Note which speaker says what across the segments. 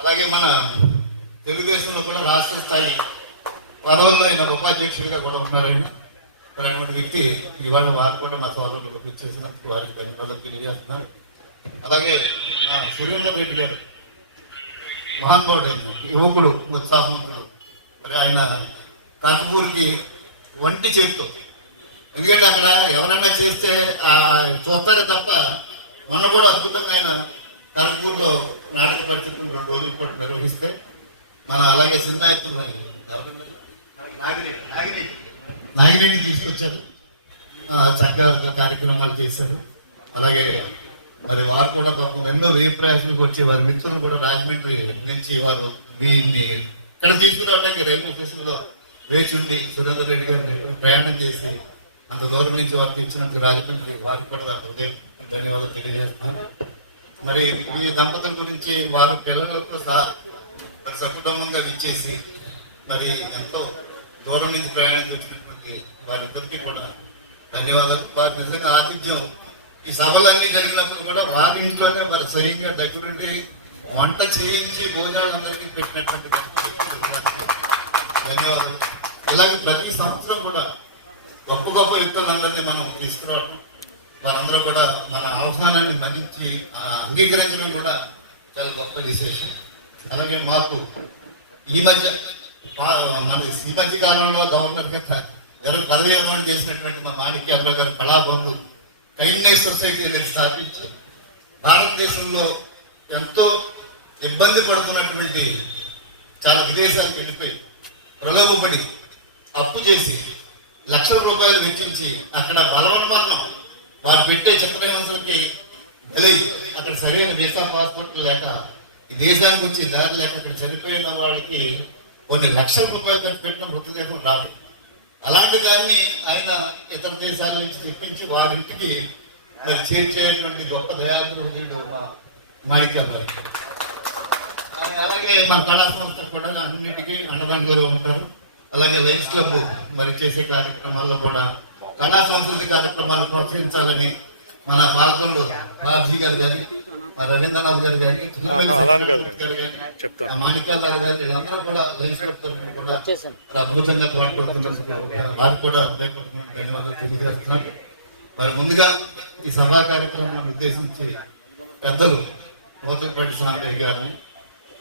Speaker 1: అలాగే మన తెలుగుదేశంలో కూడా రాష్ట్ర స్థాయి పదవుల్లో ఆయన ఉపాధ్యక్షుడిగా కూడా ఉన్నారు ఆయన మరి అటువంటి వ్యక్తి ఇవాళ వారు కూడా మా సోదరులు పంపించేసినందుకు వారికి ధన్యవాదాలు తెలియజేస్తున్నాను. అలాగే సురేందర్ రెడ్డి గారు మహాత్ముడు యువకుడు ఉత్సాహవంతుడు. మరి ఆయన కనకపూరికి వంటి చేతితో. ఎందుకంటే అక్కడ ఎవరైనా చేస్తే చూస్తారే తప్ప మొన్న కూడా అద్భుతంగా ఆయన కనకపూర్లో నాటక పరిస్థితులు రెండు రోజుల పాటు నిర్వహిస్తే మన అలాగే సింధాయత్తులు నాగిరెడ్డి నాగిరెడ్డి. నాగిరెడ్డి తీసుకొచ్చారు. చక్కగా కార్యక్రమాలు చేశారు. అలాగే మరి వారు కూడా పాపం ఎన్నో వేయి ప్రయాసాలకు వచ్చే వారి మిత్రులు కూడా రాజమండ్రి నుంచి వారు దీన్ని ఇక్కడ తీసుకురావడానికి రైల్వే స్టేషన్లో వేచి ఉండి సురేందర్ రెడ్డి గారు ప్రయాణం చేసి అంత దూరం నుంచి వారు తీర్చినందుకు రాజమండ్రి వారికి కూడా హృదయం ధన్యవాదాలు తెలియజేస్తున్నాను మరి ఈ దంపతుల గురించి వారు పిల్లలకు సహా మరి సకుటుంబంగా ఇచ్చేసి మరి ఎంతో దూరం నుంచి ప్రయాణం చేసినటువంటి వారిద్దరికీ కూడా ధన్యవాదాలు. వారి నిజంగా ఆతిథ్యం ఈ సభలన్నీ జరిగినప్పుడు కూడా వారి ఇంట్లోనే వారు స్వయంగా దగ్గరుండి వంట చేయించి భోజనాలు అందరికీ పెట్టినటువంటి ధన్యవాదాలు. ఇలాగే ప్రతి సంవత్సరం కూడా గొప్ప గొప్ప వ్యక్తులందరినీ మనం తీసుకురావటం వారందరూ కూడా మన ఆహ్వానాన్ని మన్నించి ఆ, అంగీకరించడం కూడా చాలా గొప్ప విశేషం. అలాగే మాకు ఈ మధ్య మన ఈ మధ్య కాలంలో గవర్నర్ కింద ఎవరు పదవి చేసినటువంటి మా మాణిక్యాలరావు గారు కళాబంధు కైండ్నెస్ సొసైటీ అనేది స్థాపించి భారతదేశంలో ఎంతో ఇబ్బంది పడుతున్నటువంటి చాలా విదేశాలకు వెళ్ళిపోయి ప్రలోభపడి అప్పు చేసి లక్షల రూపాయలు వెచ్చించి అక్కడ బలవన్మరణం వారు పెట్టే చక్రహింసలకి బలై అక్కడ సరైన వీసా పాస్పోర్ట్ లేక ఈ దేశానికి వచ్చి దారి లేక అక్కడ చనిపోయిన వాళ్ళకి కొన్ని లక్షల రూపాయలు ఖర్చు పెట్టిన మృతదేహం రాదు. అలాంటి దాన్ని ఆయన ఇతర దేశాల నుంచి తెప్పించి వారింటికి మరి చేర్చేటువంటి గొప్ప దయాగ్రహుడు మా మాణిక్యం గారు. అలాగే మన కళా సంస్థ కూడా అన్నిటికీ అండదండలుగా ఉంటారు. అలాగే లైన్స్ క్లబ్ మరి చేసే కార్యక్రమాల్లో కూడా కళా సంస్కృతి కార్యక్రమాలు ప్రోత్సహించాలని మన భారతంలో బాబ్జీ గారు కానీ మా రవీంద్రనాథ్ గారు కానీ గారు కానీ ఆ మాణిక్యాల గారు వీళ్ళందరూ కూడా కూడా మరి అద్భుతంగా పాల్గొంటున్నారు వారికి కూడా ధన్యవాదాలు తెలియజేస్తున్నాను మరి ముందుగా ఈ సభా కార్యక్రమం ఉద్దేశించి పెద్దలు మోతలపాటి స్వామి గారిని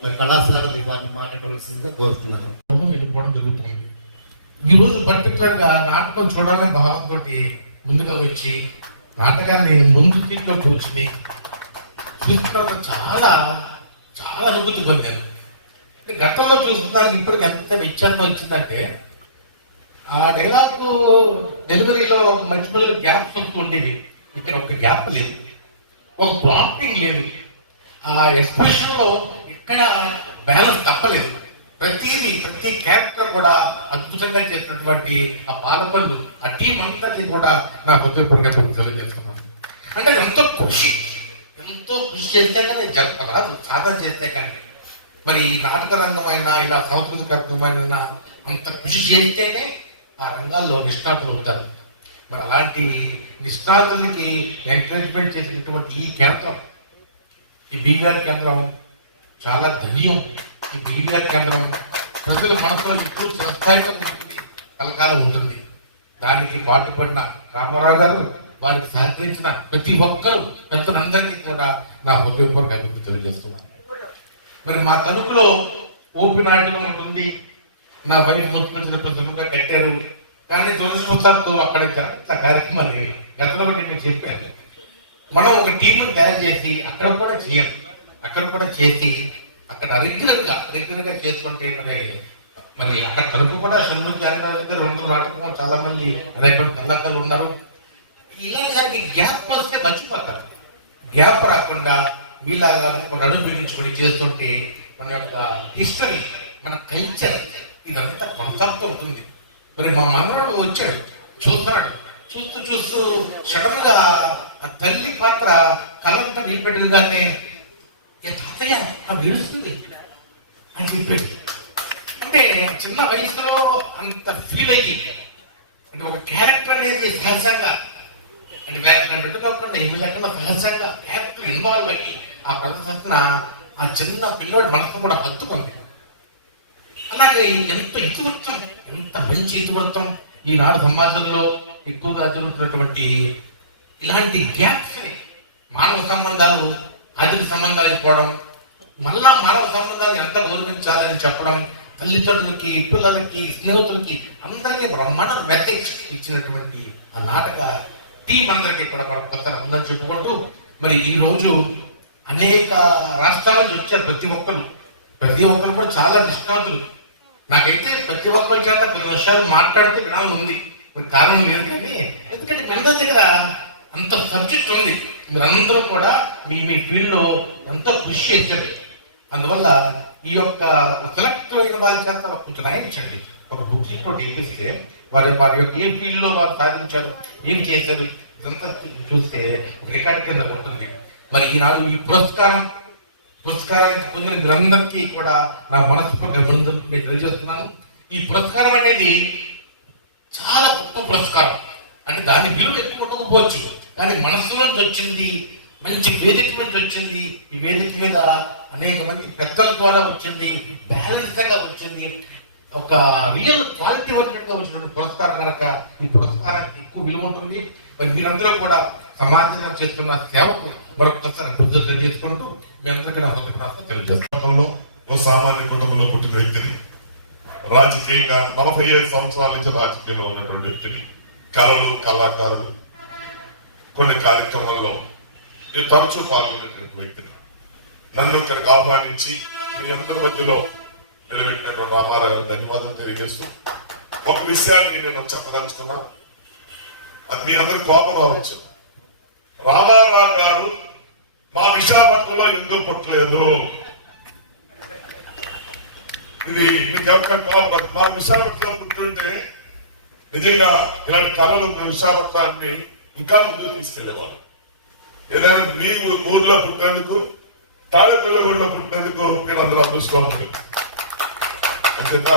Speaker 1: మరి కళాశాలలు వారిని మాట్లాడవలసిందిగా కోరుతున్నాను.
Speaker 2: వెళ్ళిపోవడం జరుగుతుంది. ఈ పర్టికులర్గా నాటకం చూడాలనే భావంతో ముందుగా వచ్చి నాటకాన్ని ముందు తీట్లో కూర్చుని చూస్తున్న చాలా చాలా అనుభూతి పొందాను. గతంలో చూస్తున్నాను ఇప్పటికి ఎంత వ్యత్యాసం వచ్చిందంటే ఆ డైలాగ్ డెలివరీలో మధ్య గ్యాప్స్ వస్తూ ఉండేది ఇక్కడ ఒక గ్యాప్ లేదు. ఒక ప్రాంప్టింగ్ లేదు. ఆ ఎక్స్ప్రెషన్లో ఇక్కడ బ్యాలెన్స్ తప్పలేదు. ప్రతిదీ ప్రతి క్యారెక్టర్ కూడా అద్భుతంగా చేసినటువంటి ఆ పాలపల్లు ఆ టీం అంతటి కూడా నా హృదయపూర్వకంగా తెలియజేస్తున్నాను. అంటే ఎంతో కృషి ఎంతో కృషి చేస్తే కానీ జరపరాదు సాధన చేస్తే కానీ. మరి ఈ నాటక రంగమైనా ఇలా సాంస్కృతిక రంగమైన అంత కృషి చేస్తేనే ఆ రంగాల్లో నిష్ణాతులు అవుతారు మరి అలాంటి నిష్ణాతులకి ఎంకరేజ్మెంట్ చేసినటువంటి ఈ కేంద్రం ఈ బీగార్ కేంద్రం చాలా ధన్యం. మీడియా కేంద్రం ప్రజల మనసులో ఎక్కువ చిరస్థాయిగా ఉంటుంది కలకాలం ఉంటుంది. దానికి పాటుపడిన రామారావు గారు వారికి సహకరించిన ప్రతి ఒక్కరు పెద్దలందరికీ కూడా నా హృదయపూర్వక అభివృద్ధి తెలియజేస్తున్నాను. మరి మా తణుకులో ఓపి నాటకం ఉంటుంది నా వైఫ్ ముఖ్యమంత్రి ప్రజలుగా కట్టారు. కానీ దురదృష్టంతో అక్కడ జరుగుతున్న కార్యక్రమాన్ని గతంలో నేను చెప్పాను. మనం ఒక టీమ్ తయారు చేసి అక్కడ కూడా చేయాలి అక్కడ కూడా చేసి అక్కడ రెగ్యులర్గా రెగ్యులర్గా చేసుకుంటే మరి మరి అక్కడ తరపు కూడా షణ్ముఖ జానరాజు గారు రెండు నాటకం చాలా మంది అదే కళాకారులు ఉన్నారు. ఇలాంటి గ్యాప్ వస్తే మర్చిపోతారు. గ్యాప్ రాకుండా వీళ్ళగా అడుగుపించుకొని చేస్తుంటే మన యొక్క హిస్టరీ మన కల్చర్ ఇదంతా కొనసాగుతూ మరి మా మనవాడు వచ్చాడు చూస్తున్నాడు. చూస్తూ చూస్తూ సడన్గా ఆ తల్లి పాత్ర కళ్ళంతా నిలబెట్టగానే తాతయ్య అది విడుస్తుంది అని చెప్పాడు అంటే చిన్న వయసులో అంత ఫీల్ అయ్యి అంటే ఒక క్యారెక్టర్ అనేది సహజంగా అంటే వేరే పెట్టుకోకుండా ఏమి లేకుండా సహజంగా క్యారెక్టర్ ఇన్వాల్వ్ అయ్యి ఆ ప్రదర్శన ఆ చిన్న పిల్లవాడి మనసు కూడా హత్తుకుంది. అలాగే ఎంత ఇతివృత్తం ఎంత మంచి ఇతివృత్తం ఈనాడు సమాజంలో ఎక్కువగా జరుగుతున్నటువంటి ఇలాంటి గ్యాప్స్ మానవ సంబంధాలు ఆర్థిక సంబంధాలు అయిపోవడం మళ్ళా మానవ సంబంధాలు ఎంత గౌరవించాలని చెప్పడం తల్లిదండ్రులకి పిల్లలకి స్నేహితులకి అందరికీ బ్రహ్మాండ మెసేజ్ ఇచ్చినటువంటి ఆ నాటక టీం అందరికీ కూడా ఒకసారి ఉందని చెప్పుకుంటూ మరి ఈ రోజు అనేక రాష్ట్రాల నుంచి వచ్చారు ప్రతి ఒక్కరు. ప్రతి ఒక్కరు కూడా చాలా నిష్ణాతులు. నాకైతే ప్రతి ఒక్కరి చేత కొన్ని విషయాలు మాట్లాడితే జ్ఞానం ఉంది. మరి కారణం లేదు కానీ ఎందుకంటే మన దగ్గర అంత సబ్జెక్ట్ ఉంది. మీరందరూ కూడా మీ మీ ఫీల్డ్లో ఎంతో కృషి చేశారు. అందువల్ల ఈ యొక్క సెలెక్ట్ అయిన వాళ్ళ చేత కొంచెం రాయించండి ఒక బుక్ కూడా చేపిస్తే వారి వారి యొక్క ఏ ఫీల్డ్లో వారు సాధించారు ఏం చేశారు ఇదంతా చూస్తే రికార్డ్ కింద ఉంటుంది. మరి ఈనాడు ఈ పురస్కారం పురస్కారానికి పొందిన మీరందరికీ కూడా నా మనస్ఫూర్తి అభినందనలు నేను తెలియజేస్తున్నాను. ఈ పురస్కారం అనేది చాలా గొప్ప పురస్కారం. అంటే దాని విలువ ఎక్కువ ఉండకపోవచ్చు. కానీ మనస్సు వచ్చింది మంచి వేదిక నుంచి వచ్చింది. ఈ వేదిక మీద అనేక మంది పెద్దల ద్వారా వచ్చింది బ్యాలెన్స్గా వచ్చింది. ఒక రియల్ క్వాలిటీ ఓరియంటెడ్గా వచ్చినటువంటి పురస్కారం కనుక ఈ పురస్కారానికి ఎక్కువ విలువ ఉంటుంది. మరి మీరందరూ కూడా సమాజంలో చేస్తున్న సేవకు మరొకసారి అభివృద్ధి తెలియజేసుకుంటూ మీ అందరికీ నా హృదయపూర్వక
Speaker 3: ఓ సామాన్య కుటుంబంలో పుట్టిన వ్యక్తిని రాజకీయంగా నలభై ఐదు సంవత్సరాల నుంచి రాజకీయంలో ఉన్నటువంటి వ్యక్తిని కళలు కళాకారులు కొన్ని కార్యక్రమాల్లో నేను తరచూ పాల్గొనేటువంటి వ్యక్తిని. నన్ను ఇక్కడ ఆహ్వానించి మీ అందరి మధ్యలో నిలబెట్టినటువంటి రామారావు ధన్యవాదాలు తెలియజేస్తూ ఒక విషయాన్ని నేను చెప్పదలుచుకున్నా. అది మీ అందరి కోపం రావచ్చు. రామారావు గారు మా విశాఖపట్నంలో ఎందుకు పుట్టలేదు? ఇది మీకు మా విశాఖపట్నంలో పుట్టుంటే నిజంగా ఇలాంటి కళలు ఉన్న విశాఖపట్నాన్ని ఇంకా ముందుకు తీసుకెళ్ళేవాళ్ళు ఏదైనా మీ ఊర్లో పుట్టినందుకు తాడేపల్లిగూడలో పుట్టినందుకు మీరు అందరూ అదృష్టవంతులు. అంచేత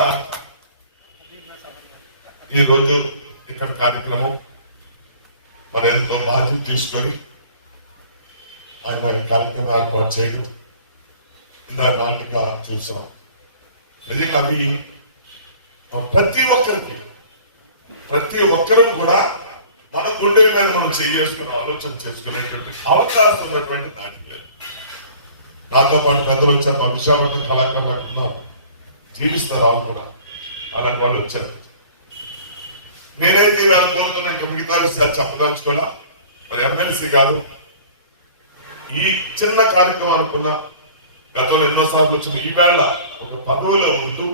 Speaker 3: ఈ రోజు ఇక్కడ కార్యక్రమం మరి ఎంతో బాధ్యత తీసుకొని ఆయన కార్యక్రమం ఏర్పాటు చేయడం ఇలా నాటిక చూసాం. నిజంగా అవి ప్రతి ఒక్కరికి ప్రతి ఒక్కరూ కూడా మన గుండెల మీద మనం చేసుకుని ఆలోచన చేసుకునేటువంటి అవకాశం ఉన్నటువంటి నాటికలు నాతో పాటు పెద్దలు వచ్చారు మా విశాఖపట్నం కళాకారులకు ఉన్నారు. జీవిస్తారు వాళ్ళు కూడా. అలాంటి వాళ్ళు వచ్చారు. నేనైతే ఇవాళ కోరుతున్నా ఇంకా మిగతా విషయాలు చెప్పదలుచుకోడా మరి ఎమ్మెల్సీ కాదు ఈ చిన్న కార్యక్రమం అనుకున్నా గతంలో ఎన్నోసార్లు వచ్చిన ఈవేళ ఒక పదవిలో ఉంటూ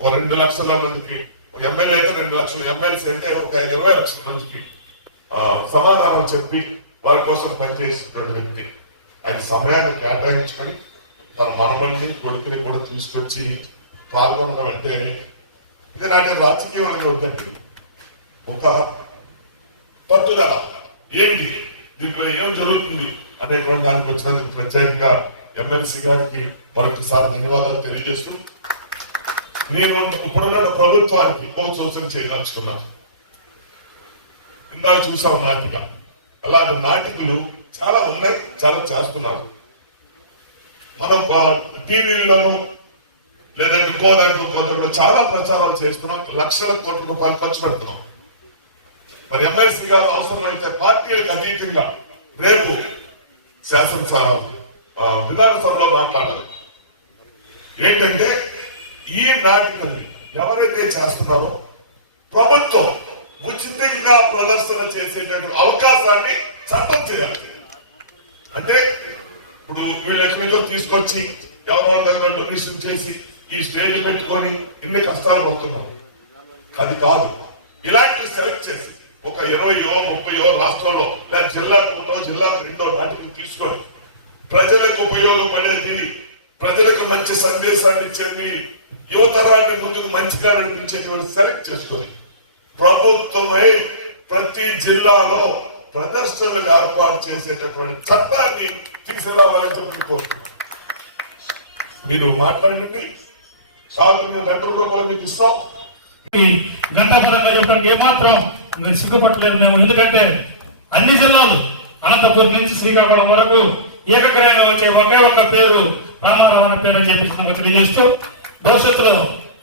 Speaker 3: ఓ రెండు లక్షల మందికి ఎమ్మెల్యే అయితే రెండు లక్షలు ఎమ్మెల్సీ అంటే ఒక ఇరవై లక్షల మందికి సమాధానం చెప్పి వారి కోసం పనిచేసినటువంటి వ్యక్తి. ఆయన సమయాన్ని కేటాయించుకొని తన మనమల్ని కొడుకుని కూడా తీసుకొచ్చి పాల్గొనడం అంటే ఇది నాటి రాజకీయంలో ఉందండి. ఒక పట్టుదల. ఏంటి? దీంట్లో ఏం జరుగుతుంది అనేటువంటి దానికి వచ్చినందుకు ప్రత్యేకంగా ఎమ్మెల్సీ గారికి మరొకసారి ధన్యవాదాలు తెలియజేస్తూ నేను ఇప్పుడున్న ప్రభుత్వానికి ఓ సూచన చేయదలుచుకున్నాను ఇందాక చూసాం నాటిక. అలాంటి నాటికలు చాలా ఉన్నాయి చాలా చేస్తున్నారు. మనం టీవీల్లోనూ లేదంటే గోదాంట్లో కోతలో చాలా ప్రచారాలు చేస్తున్నాం లక్షల కోట్ల రూపాయలు ఖర్చు పెడుతున్నాం. మరి ఎమ్మెల్సీ గారు అవసరమైతే పార్టీలకు అతీతంగా రేపు శాసనసభ విధానసభలో మాట్లాడాలి. ఏంటంటే ఈ నాటికలు ఎవరైతే చేస్తున్నారో ప్రభుత్వం ఉచితంగా ప్రదర్శన చేసేటటువంటి అవకాశాన్ని చట్టం చేయాలి. అంటే ఇప్పుడు వీళ్ళు ఎక్కడి తీసుకొచ్చి ఎవరో దగ్గర డొనేషన్ చేసి ఈ స్టేజ్ పెట్టుకొని ఇన్ని కష్టాలు పడుతున్నారు. అది కాదు. ఇలాంటివి సెలెక్ట్ చేసి ఒక ఇరవయో ముప్పయో రాష్ట్రంలో లేదా జిల్లాకు ఒకటో జిల్లాకు రెండో నాటికి తీసుకొని ప్రజలకు ఉపయోగపడేది ప్రజలకు మంచి సందేశాన్ని ఇచ్చేది యువతరాన్ని ముందుకు మంచిగా వాళ్ళు సెలెక్ట్ చేసుకొని ప్రభుత్వమే ప్రతి జిల్లాలో ప్రదర్శనలు ఏర్పాటు చేసేటటువంటి చట్టాన్ని తీసుకురావాలని కోరుతున్నాను. మీరు మాట్లాడండి. చాలు మీరు లెటర్ రూపంలో మీకు ఇస్తాం.
Speaker 4: గంటాపరంగా చెప్పడానికి ఏమాత్రం సిగ్గుపట్టలేదు మేము. ఎందుకంటే అన్ని జిల్లాలు అనంతపురం నుంచి శ్రీకాకుళం వరకు ఏకగ్రహంగా వచ్చే ఒకే ఒక్క పేరు రామారావు అన్న పేరు అని చెప్పేసి తెలియజేస్తూ భవిష్యత్తులో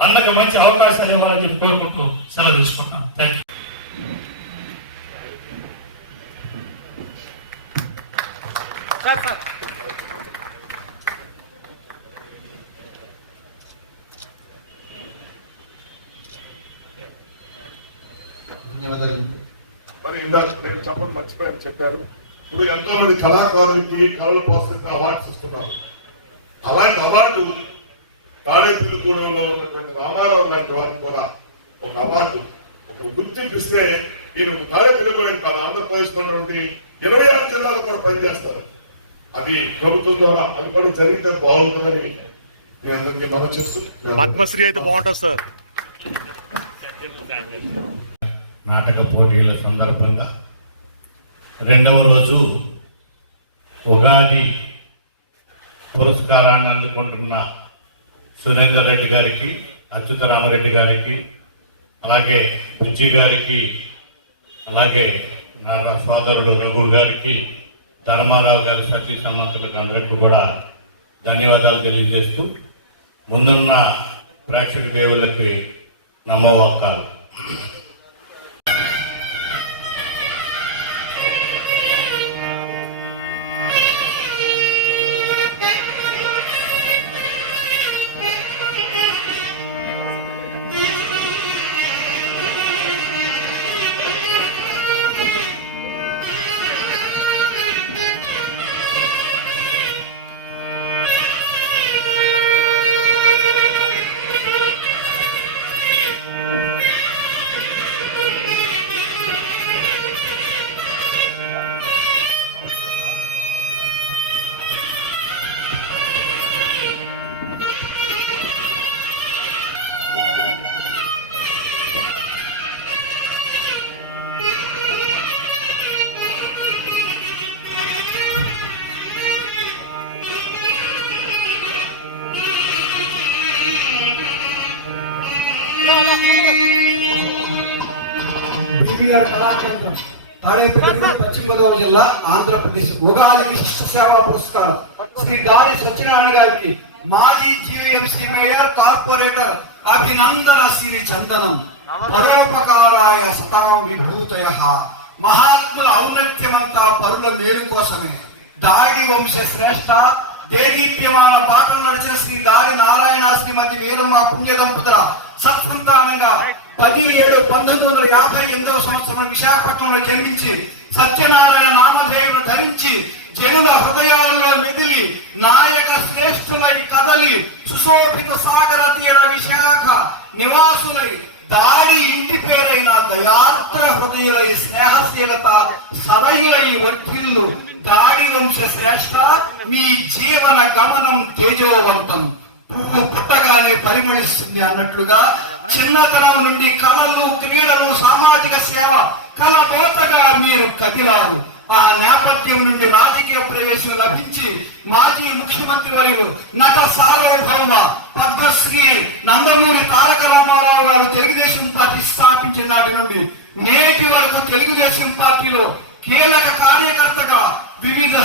Speaker 4: అన్నకు మంచి అవకాశాలు ఇవ్వాలని చెప్పి కోరుకుంటూ సెలవు తీసుకుంటాను థ్యాంక్ యూ
Speaker 3: మరి ఇందాక నేను చెప్పడం మర్చిపోయాను చెప్పారు. ఇప్పుడు ఎంతో మంది కళాకారులకి కళలు పోషిస్తున్న అవార్డ్స్ ఇస్తున్నారు. అలాంటి అవార్డు తాడేపల్లిగూడెంలో ఉన్నటువంటి రామారావు లాంటి వారికి కూడా ఒక అవార్డు ఒక గుర్తింపు ఇస్తే ఈయన తాడేపల్లిగూడెం కాదు ఆంధ్రప్రదేశ్లో ఉన్నటువంటి ఇరవై ఆరు జిల్లాలు కూడా పనిచేస్తారు. అది ప్రభుత్వం ద్వారా అనుకోవడం జరిగితే బాగుంటుందని మీ అందరికీ మనం చేస్తూ
Speaker 5: ఆత్మశ్రీ అయితే బాగుంటుంది సార్.
Speaker 6: నాటక పోటీల సందర్భంగా రెండవ రోజు ఉగాది పురస్కారాన్ని అందుకుంటున్న సురేందర్ రెడ్డి గారికి అచ్యుతరామరెడ్డి గారికి అలాగే బుజ్జి గారికి అలాగే నా సోదరుడు రఘు గారికి ధర్మారావు గారి సతీ సమంతులకు అందరికీ కూడా ధన్యవాదాలు తెలియజేస్తూ ముందున్న ప్రేక్షక దేవుళ్ళకి నమ్మవక్కాలు
Speaker 7: తాడేపల్లి పశ్చిమ గోదావరి జిల్లా ఆంధ్రప్రదేశ్ ఉగాది విశిష్ట సేవా పురస్కారం. శ్రీ దాడి సత్యనారాయణ గారికి మాజీ జీవీఎంసీ మేయర్ కార్పొరేటర్ అభినందన శ్రీ చందనం. పరోపకారాయ సతాం విభూతయ మహాత్ముల ఔన్నత్యమంతా పరుల మేలు కోసమే. దాడి వంశ శ్రేష్ట దేదీప్యమాన పాటలు నడిచిన శ్రీ దాడి నారాయణ శ్రీమతి వీరమ్మ పుణ్య దంపతుల సత్సంతానంగా పది ఏడు పంతొమ్మిది వందల యాభై ఎనిమిదవ సంవత్సరం విశాఖపట్నంలో జన్మించి సత్యనారాయణ నామధేయుడు ధరించి జనుల హృదయాలలో మెదిలి నాయక శ్రేష్ఠులై కదలి సుశోభిత సాగర తీర విశాఖ నివాసులై దాడి ఇంటి పేరైన దయాత్ర హృదయులై స్నేహశీలత సదయులై వర్ధిల్లు దాడి వంశ శ్రేష్ఠ మీ జీవన గమనం తేజోవంతం. పువ్వు పుట్టగానే పరిమళిస్తుంది అన్నట్లుగా చిన్నతనం నుండి కళలు క్రీడలు సామాజిక సేవ కళబోతగా మీరు కదిలారు. ఆ నేపథ్యం నుండి రాజకీయ ప్రవేశం లభించి మాజీ ముఖ్యమంత్రి వర్యులు నట సార్వభౌమ పద్మశ్రీ నందమూరి తారక రామారావు గారు తెలుగుదేశం పార్టీ స్థాపించిన నాటి నుండి నేటి వరకు తెలుగుదేశం పార్టీలో కీలక కార్యకర్తగా వివిధ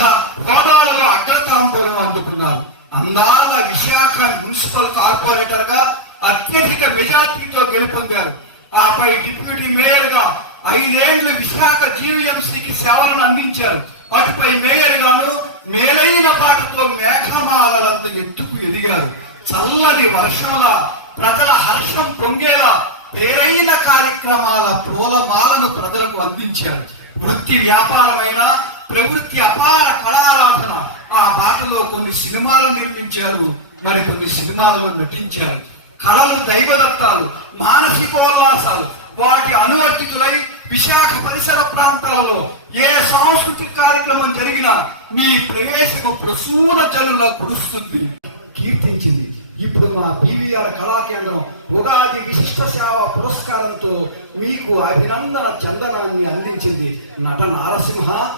Speaker 7: హోదాలలో అగ్రతాంబూలం అందుకున్నారు. అందాల విశాఖ మున్సిపల్ కార్పొరేటర్గా అత్యధిక మెజార్టీతో గెలుపొందారు. ఆపై డిప్యూటీ మేయర్గా ఐదేళ్ళు విశాఖ జీవీఎంసీకి సేవలను అందించారు. అటుపై మేయర్ గాను మేలైన పాటతో మేఘమాలంత ఎత్తుకు ఎదిగారు. చల్లని వర్షంలా ప్రజల హర్షం పొంగేలా పేరైన కార్యక్రమాల పూలమాలను ప్రజలకు అందించారు. వృత్తి వ్యాపారమైన ప్రవృత్తి అపార కళారాధన ఆ బాటలో కొన్ని సినిమాలు నిర్మించారు. మరి కొన్ని సినిమాలలో నటించారు. కళలు దైవదత్తాలు మానసికోల్లాసాలు వాటి అనువర్తితులై విశాఖ పరిసర ప్రాంతాలలో ఏ సాంస్కృతిక కార్యక్రమం జరిగినా మీ ప్రవేశకు ప్రసూన జల్లుల కురుస్తుంది కీర్తించింది. ఇప్పుడు మా బీవీఆర్ కళాకేంద్రం ఉగాది విశిష్ట సేవ పురస్కారంతో మీకు అభినందన చందనాన్ని అందించింది నట నారసింహ.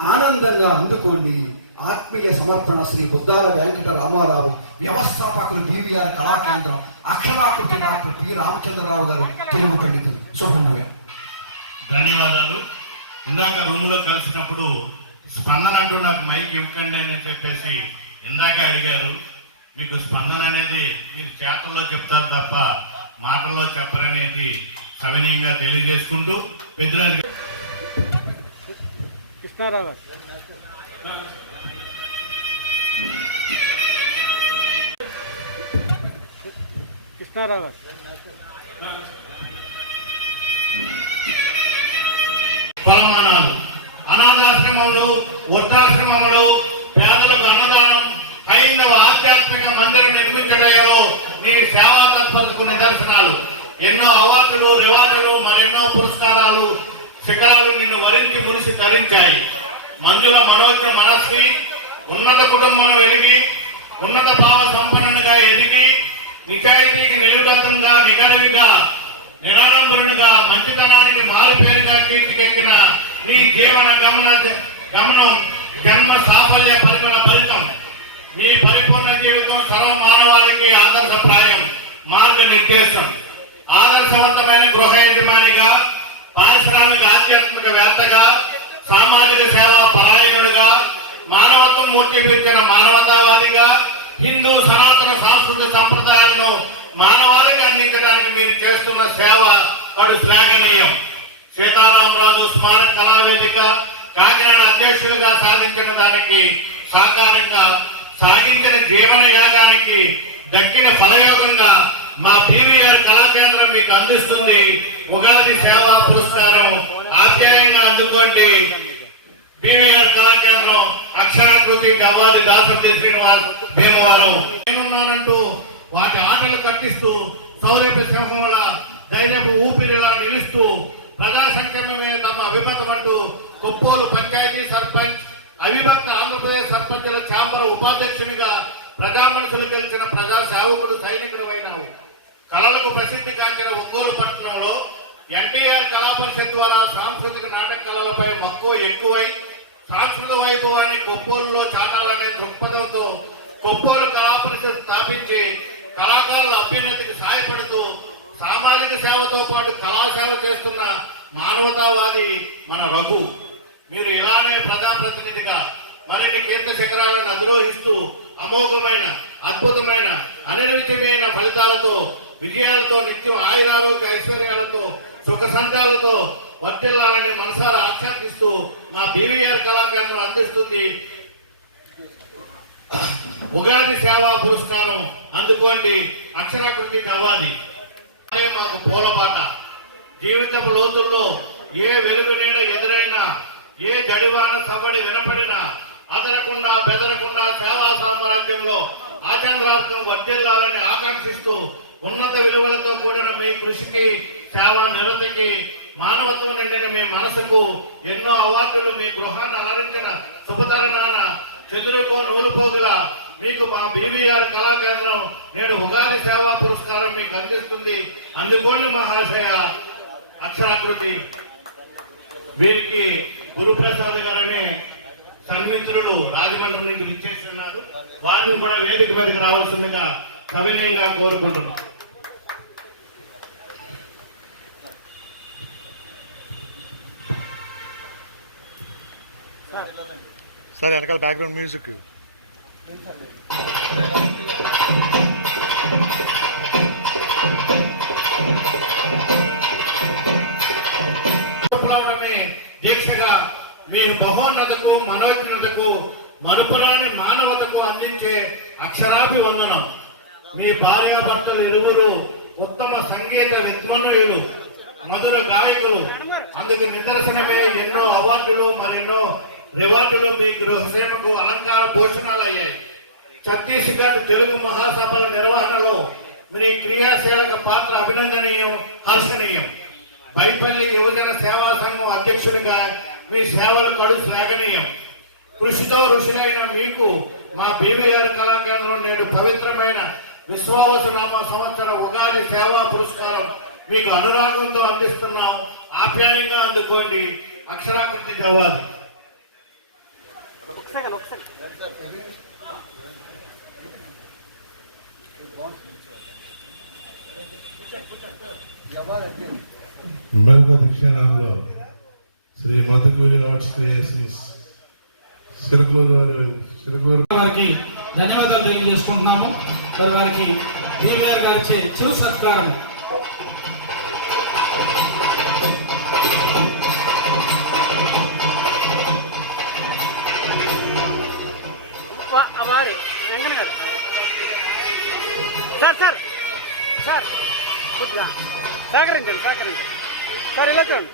Speaker 7: ఆనందంగా అందుకోండి. ఆత్మీయ సమర్పణ శ్రీ బుద్ధాల వెంకట రామారావు. వ్యవస్థాపకులు బీవీఆర్ కళాకేంద్రం అక్షరాకృతి డాక్టర్ పి. రామచంద్రరావు గారు తెలుగు పండితులు. శుభమయ్య
Speaker 6: ధన్యవాదాలు. ఇందాక రూములో కలిసినప్పుడు స్పందన అంటూ నాకు మైక్ ఇవ్వకండి అని చెప్పేసి ఇందాక అడిగారు. మీకు స్పందన అనేది మీరు చేతల్లో చెప్తారు తప్ప మాటల్లో చెప్పరనేది సవినీయంగా తెలియజేసుకుంటూ పెద్దరాజు కొలమానాలు అనాథాశ్రమములు వృద్ధాశ్రమములు పేదలకు అన్నదానం హైందవ ఆధ్యాత్మిక మందిరం నిర్మించడంలో నీ సేవా తత్పరతకు నిదర్శనాలు. ఎన్నో అవార్డులు రివార్డులు మరెన్నో పురస్కారాలు శిఖరాలు నిన్ను వరించి మురిసి తరించాయి. మంజుల మనోజ్ఞ మనస్వి ఉన్నత కుటుంబం ఎదిగి ఉన్నత భావ సంపన్నునిగా ఎదిగి నిజాయితీకి నిలువుదంతంగా నిగడవిగా నిరాడంబరునిగా మంచితనానికి మారుపేరుగా కీర్తికెక్కిన నీ జీవన గమన గమనం జన్మ సాఫల్య పరిగణ ఫలితం. మీ పరిపూర్ణ జీవితం సర్వ మానవాళికి ఆదర్శప్రాయం మార్గనిర్దేశం. ఆదర్శవంతమైన గృహ యజమానిగా పారిశ్రామిక ఆధ్యాత్మిక వేత్తగా సామాజిక సేవా పరాయణుడిగా మానవత్వం మూర్తిపించిన మానవతావాదిగా హిందూ సనాతన సాంస్కృతిక సంప్రదాయాలను మానవాళికి అందించడానికి మీరు చేస్తున్న సేవ అటు శ్లాఘనీయం సీతారామరాజు స్మారక కళావేదిక కాకినాడ అధ్యక్షులుగా సాధించిన దానికి సాకారంగా సాగించిన జీవన యాగానికి దక్కిన ఫలయోగంగా మా పీవీఆర్ కళాకేంద్రం మీకు అందిస్తుంది ఉగాది సేవా పురస్కారం ఆప్యాయంగా అందుకోండి. పీవీఆర్ కళాకేంద్రం అక్షరాకృతి గవ్వాలి దాసరి శ్రీనివాస్ భీమవారం. నేనున్నానంటూ వాటి ఆటలు కట్టిస్తూ సౌరేప సింహం వల్ల ధైర్యపు ఊపిరిలా నిలుస్తూ ప్రజా సంక్షేమమే తమ అభిమతం అంటూ కొప్పోలు పంచాయతీ సర్పంచ్ అవిభక్త ఆంధ్రప్రదేశ్ సర్పంచుల ఛాంబర్ ఉపాధ్యక్షునిగా ప్రజా మనుషులు గెలిచిన ప్రజా సేవకుడు సైనికుడు అయినావు. కళలకు ప్రసిద్ధి కాంచిన ఒంగోలు పట్టణంలో ఎన్టీఆర్ కళా పరిషత్ ద్వారా సాంస్కృతిక నాటక కళలపై మక్కువ ఎక్కువై సాంస్కృతిక వైభవాన్ని కొప్పోలులో చాటాలనే దృక్పథంతో కొప్పోలు కళా పరిషత్ స్థాపించి కళాకారుల అభ్యున్నతికి సహాయపడుతూ సామాజిక సేవతో పాటు కళాసేవ చేస్తున్న మానవతావాది మన రఘు. మీరు ఇలానే ప్రజాప్రతినిధిగా మరిన్ని కీర్త శిఖరాలను అధిరోహిస్తూ అమోఘమైన అద్భుతమైన అనిర్విచమైన ఫలితాలతో విజయాలతో నిత్యం ఆయురారోగ్య ఐశ్వర్యాలతో సుఖ సంధ్యాలతో వర్తిల్లాలని మనసారా ఆకాంక్షిస్తూ మా బీవీఆర్ కళాకారులను అందిస్తుంది ఉగాది సేవా పురస్కారం అందుకోండి అక్షరాకృతి నవ్వాలి. అదే మాకు పూలపాట జీవితం లోతుల్లో ఏ వెలుగు నీడ ఎదురైనా ఏ జడివాన సవ్వడి వినపడినా అదనకుండా బెదరకుండా సేవా సామ్రాజ్యంలో ఆచరణార్థం వర్ధిల్లాలని ఆకాంక్షిస్తూ ఉన్నత విలువలతో కూడిన మీ కృషికి సేవా నిరతకి మానవత్వం నిండిన మీ మనసుకు ఎన్నో అవార్డులు మీ గృహాన్ని అలరించిన శుభతరణాన చెదురుకో నూలుపోగుల మీకు మా బీవీఆర్ కళాకేంద్రం నేడు ఉగాది సేవా పురస్కారం మీకు అందిస్తుంది. అందుకోండి మహాశయ అక్షరాకృతి. వీరికి గురుప్రసాద్ గారనే సన్మిత్రులు రాజమండ్రి నుంచి విచ్చేస్తున్నారు. వారిని కూడా వేదిక మీదకి రావాల్సిందిగా సవినయంగా కోరుకుంటున్నాం.
Speaker 5: సార్ వెనకాల బ్యాక్గ్రౌండ్ మ్యూజిక్
Speaker 6: దీక్షగా మీరు బహోన్నతకు మనోజ్ఞతకు మరుపురాని మానవతకు అందించే అక్షరాభి వందనం మీ భార్యాభర్తలు ఇరువురు ఉత్తమ సంగీత విద్వన్నులు మధుర గాయకులు. అందుకు నిదర్శనమే ఎన్నో అవార్డులు మరెన్నో రివార్డులు మీ గృహసేవకు అలంకార పోషణాలు అయ్యాయి ఛత్తీస్గఢ్ తెలుగు మహాసభల నిర్వహణలో మీ క్రియాశీలక పాత్ర అభినందనీయం హర్షణీయం. పైపల్లి యువజన సేవా సంఘం అధ్యక్షుడిగా మీ సేవలు కడు శ్లాఘనీయం. కృషితో ఋషులైన మీకు మా బీవీఆర్ కళాకేంద్రం నేడు పవిత్రమైన విశ్వావసనామ సంవత్సర ఉగాది సేవా పురస్కారం మీకు అనురాగంతో అందిస్తున్నాం. ఆప్యాయంగా అందుకోండి. అక్షరాకృతి జవాబు
Speaker 8: ప్రముఖ దక్షిణాలలో శ్రీ మధుకూరి లార్డ్స్ క్రియేషన్స్ వారికి ధన్యవాదాలు తెలియజేసుకుంటున్నాము. మరి వారికి డివిఆర్ గారిచే చిరు సత్కారం.
Speaker 9: సార్ సార్ సార్ కొద్దిగా సహకరించండి సహకరించండి సార్ ఇలా చూడండి